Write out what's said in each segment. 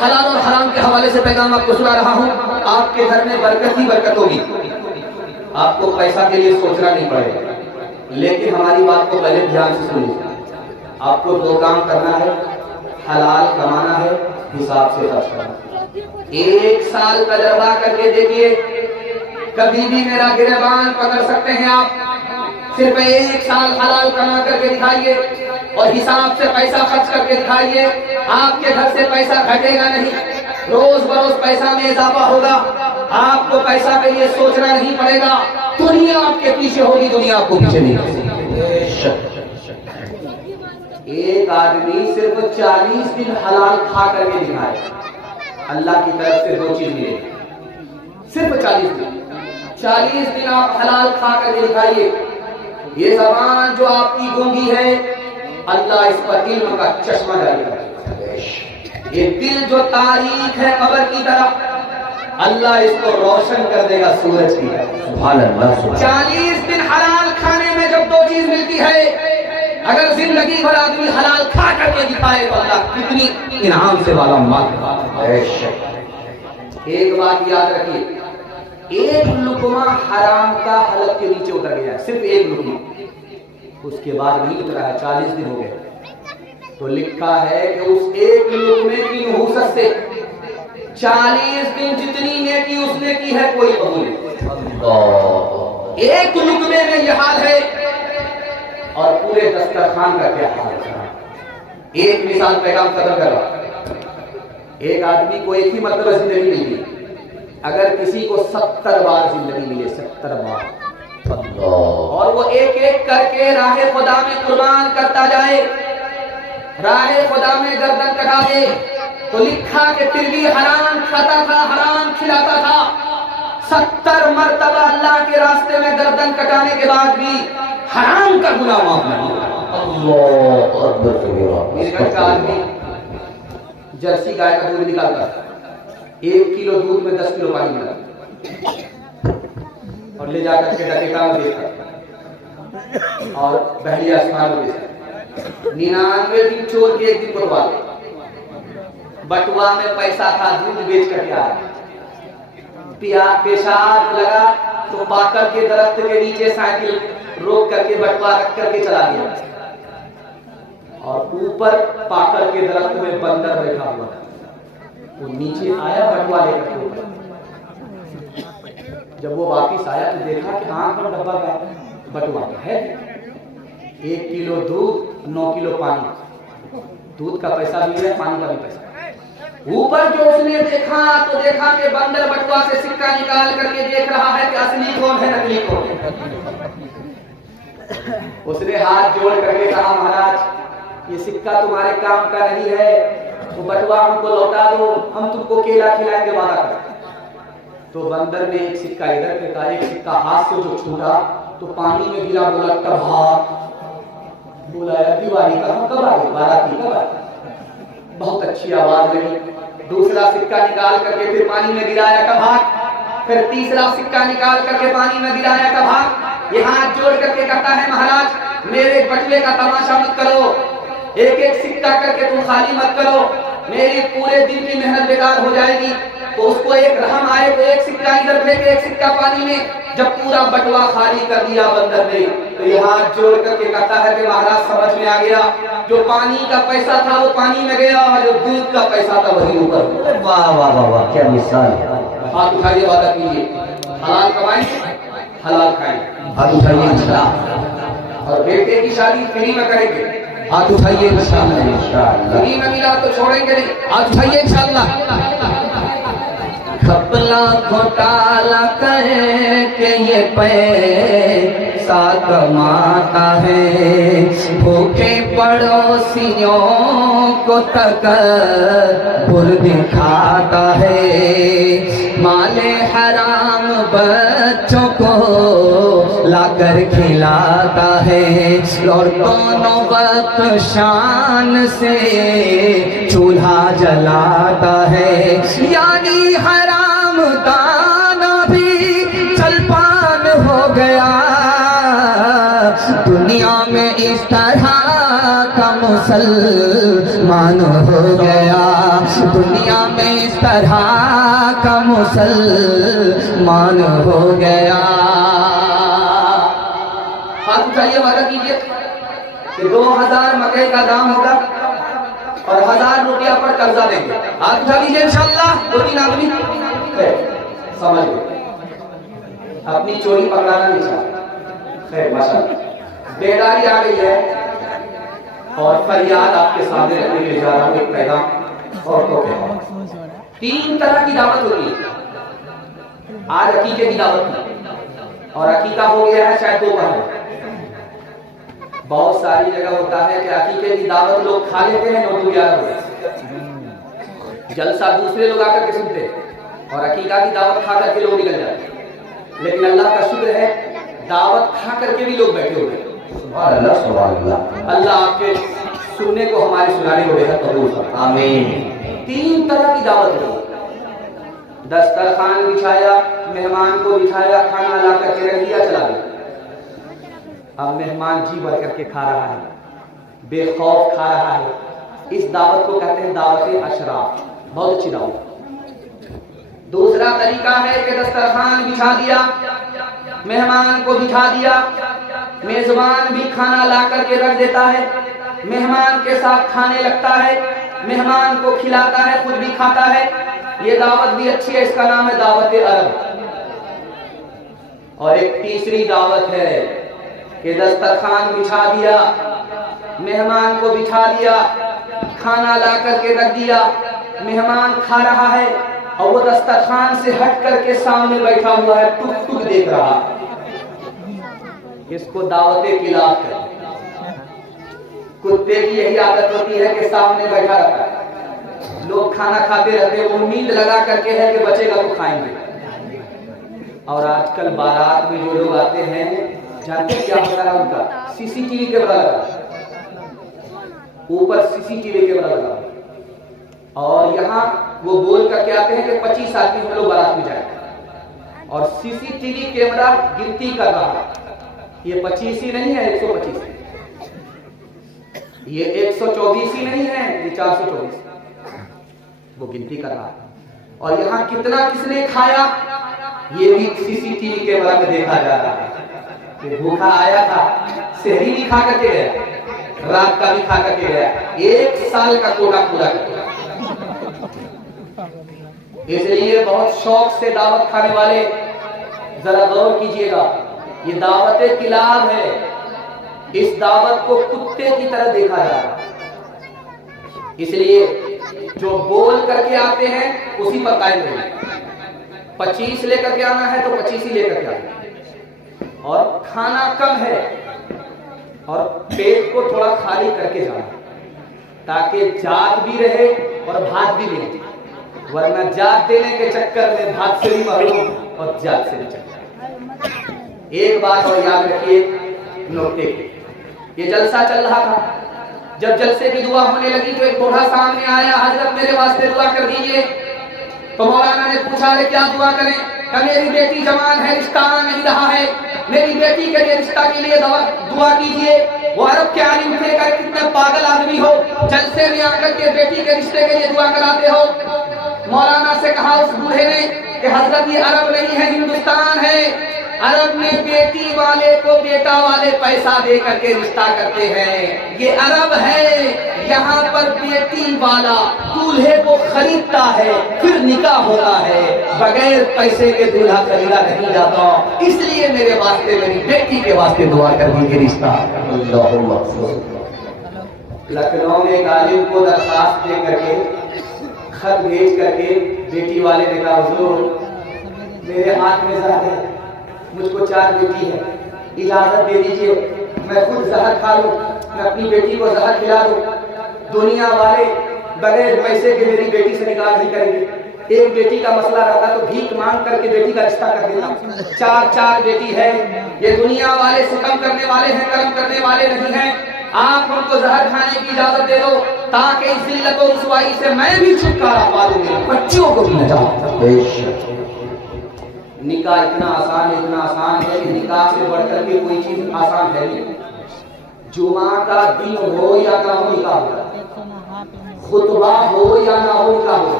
हलाल और हराम के हवाले से पैगाम आपको सुना रहा हूँ। आपके घर में बरकत ही बरकत होगी, आपको पैसा के लिए सोचना नहीं पड़ेगा। लेकिन हमारी बात को पहले ध्यान से सुनिए। आपको दो काम करना है, हलाल कमाना है, हिसाब से खर्च करना। 1 साल तजर्बा करके देखिए, कभी भी मेरा गिरबान पकड़ सकते हैं आप। सिर्फ 1 साल हलाल कमा करके दिखाइए और हिसाब से पैसा खर्च करके दिखाइए। आपके घर से पैसा घटेगा नहीं, रोज बरोज पैसा में इजाफा होगा। आपको पैसा के लिए सोचना नहीं पड़ेगा। दुनिया आपके पीछे होगी, दुनिया आपको पीछे नहीं होगी। एक आदमी सिर्फ 40 दिन हलाल खा करके दिखाए, अल्लाह की तरफ से 2 चीज मिलेगी। सिर्फ 40 दिन, 40 दिन आप हलाल खा करके दिखाइए। ये ज़बान जो आपकी गूंगी है, अल्लाह इस पर इल्म का चश्मा जारी करेगा। ये दिल जो तारीख है कब्र की तरह, अल्लाह इसको रोशन कर देगा सूरज की तरह। सुभान अल्लाह। 40 दिन हलाल खाने में जब 2 चीज मिलती है, अगर जिंदगी भर आदमी हलाल खा करके दिखाए तो अल्लाह कितनी इनाम से वाला माल। एक बात याद रखिए, एक लुकमा हराम का हलक के नीचे उतर गया, सिर्फ एक लुकमा, उसके बाद नहीं उतरा है, 40 दिन हो गए। तो लिखा है कि उस एक लुकमे की नहुसत से 40 दिन जितनी नेकी उसने की है कोई कबूल नहीं। एक लुकमे में यह हाल है और पूरे दस्तरखान का क्या हाल है। एक मिसाल पैगाम खत्म कर रहा। एक आदमी को एक ही मतलब जिंदगी मिली, अगर किसी को 70 बार जिंदगी मिले, 70 बार, और वो एक एक करके राहे खुदा में कुर्बान करता जाए, राहे खुदा में गर्दन कटा दे, तो लिखा कि फिर भी हराम खाता था, हराम खिलाता था। 70 मरतबा अल्लाह के रास्ते में गर्दन कटाने के बाद भी हराम का गुनाह माफ नहीं। मेरे घर का आदमी जर्सी गाय का दूध निकालता, 1 किलो दूध में 10 किलो पानी मिला और ले जाकर के डकेता में बेचता और बहलिया स्थान में बेचता। 99 दिन चोर के 1 दिन कुर्बान। बटुआ में पैसा था, दूध बेच कर पेशाब लगा तो पाकर के दरख्त के नीचे साइकिल रोक करके बटुआ रख करके चला गया और ऊपर पाकर के दरख्त में बंदर बैठा हुआ। वो नीचे आया बटुआ लेकर ऊपर, जब वो वापिस आया तो देखा कि आंख में डब्बा का बटुआ है, 1 किलो दूध, 9 किलो पानी। दूध का पैसा भी है, पानी का भी पैसा। ऊपर जो उसने देखा तो देखा कि बंदर बटुआ से सिक्का निकाल करके देख रहा है कि असली कौन है, नकली कौन है। उसने हाथ जोड़ करके कहा, महाराज ये सिक्का तुम्हारे काम का नहीं है, वो बटुआ हमको लौटा दो, हम तुमको केला खिलाएंगे, वादा कर। तो बंदर ने एक सिक्का इधर फेंका, एक सिक्का हाथ से जो छूटा तो पानी में गिरा। बोला टभाक, बोला दिवाली का हम कब आए, बाराती कब आए। बहुत अच्छी आवाज लगी। दूसरा सिक्का निकाल करके फिर पानी में गिराया, टभाक। फिर तीसरा सिक्का निकाल करके पानी में गिराया, टभाक। ये हाथ जोड़ करके कहता है, महाराज मेरे बटुए का तमाशा मत करो, एक एक सिक्का करके तुम खाली मत करो, मेरी पूरे दिन की मेहनत बेकार हो जाएगी। तो उसको एक रहम आए तो एक सिक्का इधर फेंके, एक सिक्का पानी में। जब पूरा बटुआ खाली कर दिया बंदर ने, तो ये हाथ जोड़ करके कहता है कि महाराज समझ में आ गया, जो पानी का पैसा था वो पानी में गया और जो दूध का पैसा था वही ऊपर। वाह वाह वाह वाह, क्या मिसाल है। हाथ उठाइए, वादा कीजिए, हलाल कमाएंगे, हलाल खाएंगे। हाथ उठाइए इंशाअल्लाह। और बेटे की शादी फ्री में करेंगे। हाथ उठाइए इंशाअल्लाह। फ्री में मिला तो छोड़ेंगे नहीं, हाथ उठाइए इंशाअल्लाह। घपला घोटाला करके ये पैसा कमाता है, भूखे पड़ोसियों को तकब्बुर दिखाता है, माले हराम बच्चों को लाकर खिलाता है, और दोनों वक्त शान से चूल्हा जलाता है। यानी हराम दाना भी जलपान हो गया। दुनिया में इस तरह का मुसलमान मुसलमान हो गया, दुनिया में इस तरह का मुसलमान हो गया। हाथ उठाइए, वादा कीजिए कि 2000 मकई का दाम होगा और 1000 रुपया पर कर्जा देंगे। हाथ उठा लीजिए इंशाअल्लाह। 2-3 आदमी समझ गए, अपनी चोरी पकड़ाना नहीं चाहते। खैर माशाअल्लाह, बेदारी आ गई है और फरियाद आपके सामने रखने के लिए जा रहा हूं एक पैगाम औरतों के। 3 तरह की दावत होती है। आज अकीके की दावत की, और अकीका हो गया है शायद 2 बार। बहुत सारी जगह होता है कि अकीके की दावत लोग खा लेते हैं 9-11 बजे, जलसा दूसरे लोग आकर के सुनते हैं और अकीका की दावत खा करके लोग निकल जाते हैं। लेकिन अल्लाह का शुक्र है, दावत खा करके भी लोग बैठे हुए हैं। सुभान अल्लाह, सुभान अल्लाह। अल्लाह आपके सुनने को, हमारे सुनाने को बेहद कबूल करे, आमीन। 3 तरह की दावत है। दस्तरखान बिछाया, मेहमान को बिठाया, खाना ला करके रख दिया, चला गया। अब मेहमान जी भर करके खा रहा है, बेखौफ खा रहा है। इस दावत को कहते हैं दावत अशराफ, बहुत अच्छी दावत। दूसरा तरीका है कि दस्तरखान बिछा दिया, मेहमान को बिठा दिया, मेजबान भी खाना ला करके रख देता है, मेहमान के साथ खाने लगता है, मेहमान को खिलाता है, खुद भी खाता है। ये दावत भी अच्छी है, इसका नाम है दावत अरब। और एक तीसरी दावत है कि दस्तरखान बिछा दिया, मेहमान को बिठा दिया, खाना ला करके रख दिया, मेहमान खा रहा है और वो दस्तरखान से हट करके सामने बैठा हुआ है, टुक टुक देख रहा है। इसको दावते किलाफ कहते हैं। कुत्ते की यही आदत होती है कि सामने बैठा रहता है, लोग खाना खाते रहते हैं, उम्मीद लगा करके है कि बचेगा तो खाएंगे। और आजकल बारात में जो लोग आते हैं, जानते क्या होता है उनका? सीसीटीवी कैमरा लगा, ऊपर सीसीटीवी कैमरा लगा, और यहाँ वो बोल करके आते हैं कि 25 आदमी हम लोग बारात में जाएंगे, और सीसीटीवी कैमरा गिनती कर रहा है। ये 25 ही नहीं है, 125 है, ये 124 ही नहीं है, ये 424, वो गिनती कर रहा है। और यहाँ कितना किसने खाया ये भी सीसीटीवी कैमरा में देखा जा रहा है। कि भूखा आया था, सहरी भी खा करके गया, रात का भी खा करके गया, 1 साल का कोटा पूरा कर गया। इसलिए बहुत शौक से दावत खाने वाले जरा गौर कीजिएगा, ये दावत किलाब है। इस दावत को कुत्ते की तरह देखा जा रहा है। इसलिए जो बोल करके आते हैं उसी पर कायम रहिए। 25 लेकर के आना है तो 25 ही लेकर के आना, और खाना कम है और पेट को थोड़ा खाली करके जाना, ताकि जात भी रहे और भात भी मिले। वरना जात देने के चक्कर में भात से भी महरूम और जात से भी चक्कर। एक बात और याद रखिए, नोटे की, ये जलसा चल रहा था। जब जलसे की दुआ होने लगी तो एक बूढ़ा सामने आया, हजरत मेरे वास्ते दुआ कर दीजिए। तो मौलाना ने पूछा, अरे क्या दुआ करें? मेरी बेटी जवान है, रिश्ता नहीं रहा है, मेरी बेटी के लिए रिश्ता के लिए दुआ कीजिए। वो अरब के आलिम थे, कितने पागल आदमी हो, जलसे में आकर के बेटी के रिश्ते के लिए दुआ कराते हो। मौलाना से कहा उस बूढ़े ने कि हजरत ये अरब नहीं है, हिंदुस्तान है। अरब में बेटी वाले को बेटा वाले पैसा दे करके रिश्ता करते हैं, ये अरब है। यहाँ पर बेटी वाला दूल्हे को खरीदता है, फिर निकाह होता है, बगैर पैसे के दूल्हा खरीदा नहीं जाता। इसलिए मेरे वास्ते, मेरी बेटी के वास्ते दुआ कर दीजिए रिश्ता। लखनऊ में एक आलिम को दरखास्त दे करके, खत भेज करके बेटी वाले ने कहा, हुजूर मेरे हाथ में जहर है, मुझको 4 बेटी है, इजाजत दे दीजिए मैं खुद जहर खा लूं, मैं अपनी बेटी को जहर खिला दूं। दुनिया वाले बगैर पैसे के मेरी बेटी से निकाह नहीं करेंगे। एक बेटी का मसला रहता तो भीख मांग करके बेटी का रिश्ता कर देता। 4 बेटी है। ये दुनिया वाले सितम करने वाले हैं, कर्म करने वाले नहीं हैं। आप हमको जहर खाने की इजाजत दे दो, ताकि इस जिल्लत और रुसवाई से मैं भी छुटकारा पा लूं, मेरे बच्चों को भी नजात। निकाह इतना आसान है कि निकाह से बढ़कर के कोई चीज आसान है नहीं। जुमा का दिन हो या ना हो, निकाह होगा। खुतबा हो या ना हो निकाह हो,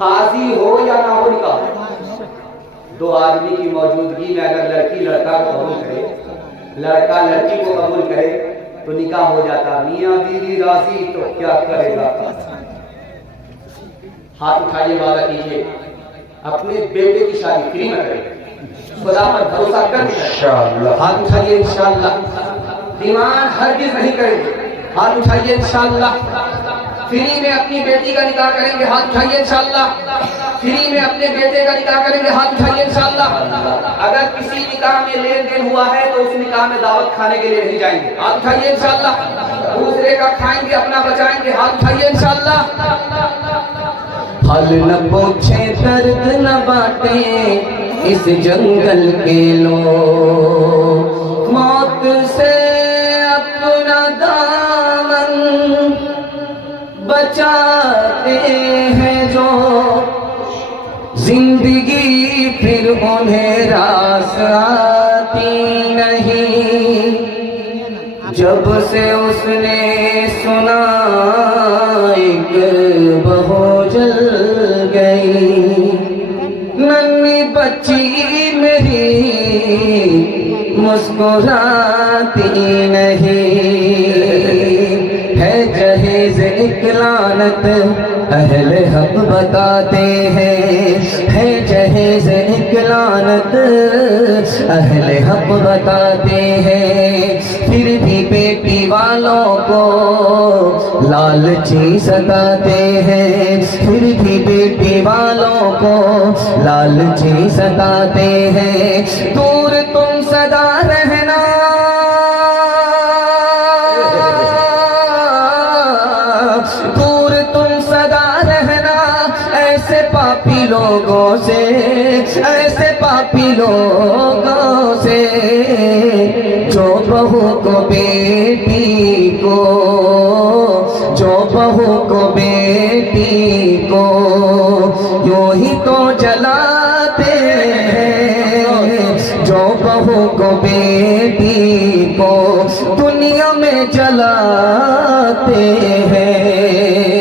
काजी हो या ना हो निकाह हो, दो आदमी की मौजूदगी में अगर लड़की लड़का को कबूल करे, लड़का लड़की को कबूल करे तो निकाह हो जाता। मियां बीवी राजी तो क्या करेगा। हाथ उठाइए, वादा कीजिए, अपने बेटे की शादी फ्री में करें, खुदा पर भरोसा कर इंशाअल्लाह। हाथ उठाइए इंशाअल्लाह, डिमांड हरगिज़ नहीं करेंगे। हाथ उठाइए इंशाअल्लाह, फ्री में अपनी बेटी का निकाह करेंगे। हाथ उठाइए इंशाअल्लाह, फ्री में अपने बेटे का निकाह करेंगे। हाथ उठाइए इंशाअल्लाह। अगर किसी निकाह में लेन देन हुआ है तो उस निकाह में दावत खाने के लिए नहीं जाएंगे। हाथ उठाइए इंशाअल्लाह। दूसरे का खाएंगे, अपना बचाएंगे। हाथ उठाइए इंशाअल्लाह। हल न पूछे दर्द न बाटे इस जंगल के लोग, मौत से अपना दामन बचाते हैं जो, जिंदगी फिर उन्हें रास आती नहीं। जब से उसने सुना एक बहू जल गई, नन्ही बच्ची मेरी मुस्कुराती नहीं। है जहेज एक लानत अहले हक बताते हैं, है जहेज एक लानत अहले हक बताते हैं। फिर भी बेटी वालों को लालची सताते हैं, फिर भी बेटी वालों को लालची सताते हैं। दूर तुम सदा रहना, दूर तुम सदा रहना ऐसे पापी लोगों से, ऐसे पापी लोगों से जो बहू को बेटी को, जो बहू को बेटी को यूं ही तो जलाते हैं, जो बहू को बेटी को दुनिया में जलाते हैं।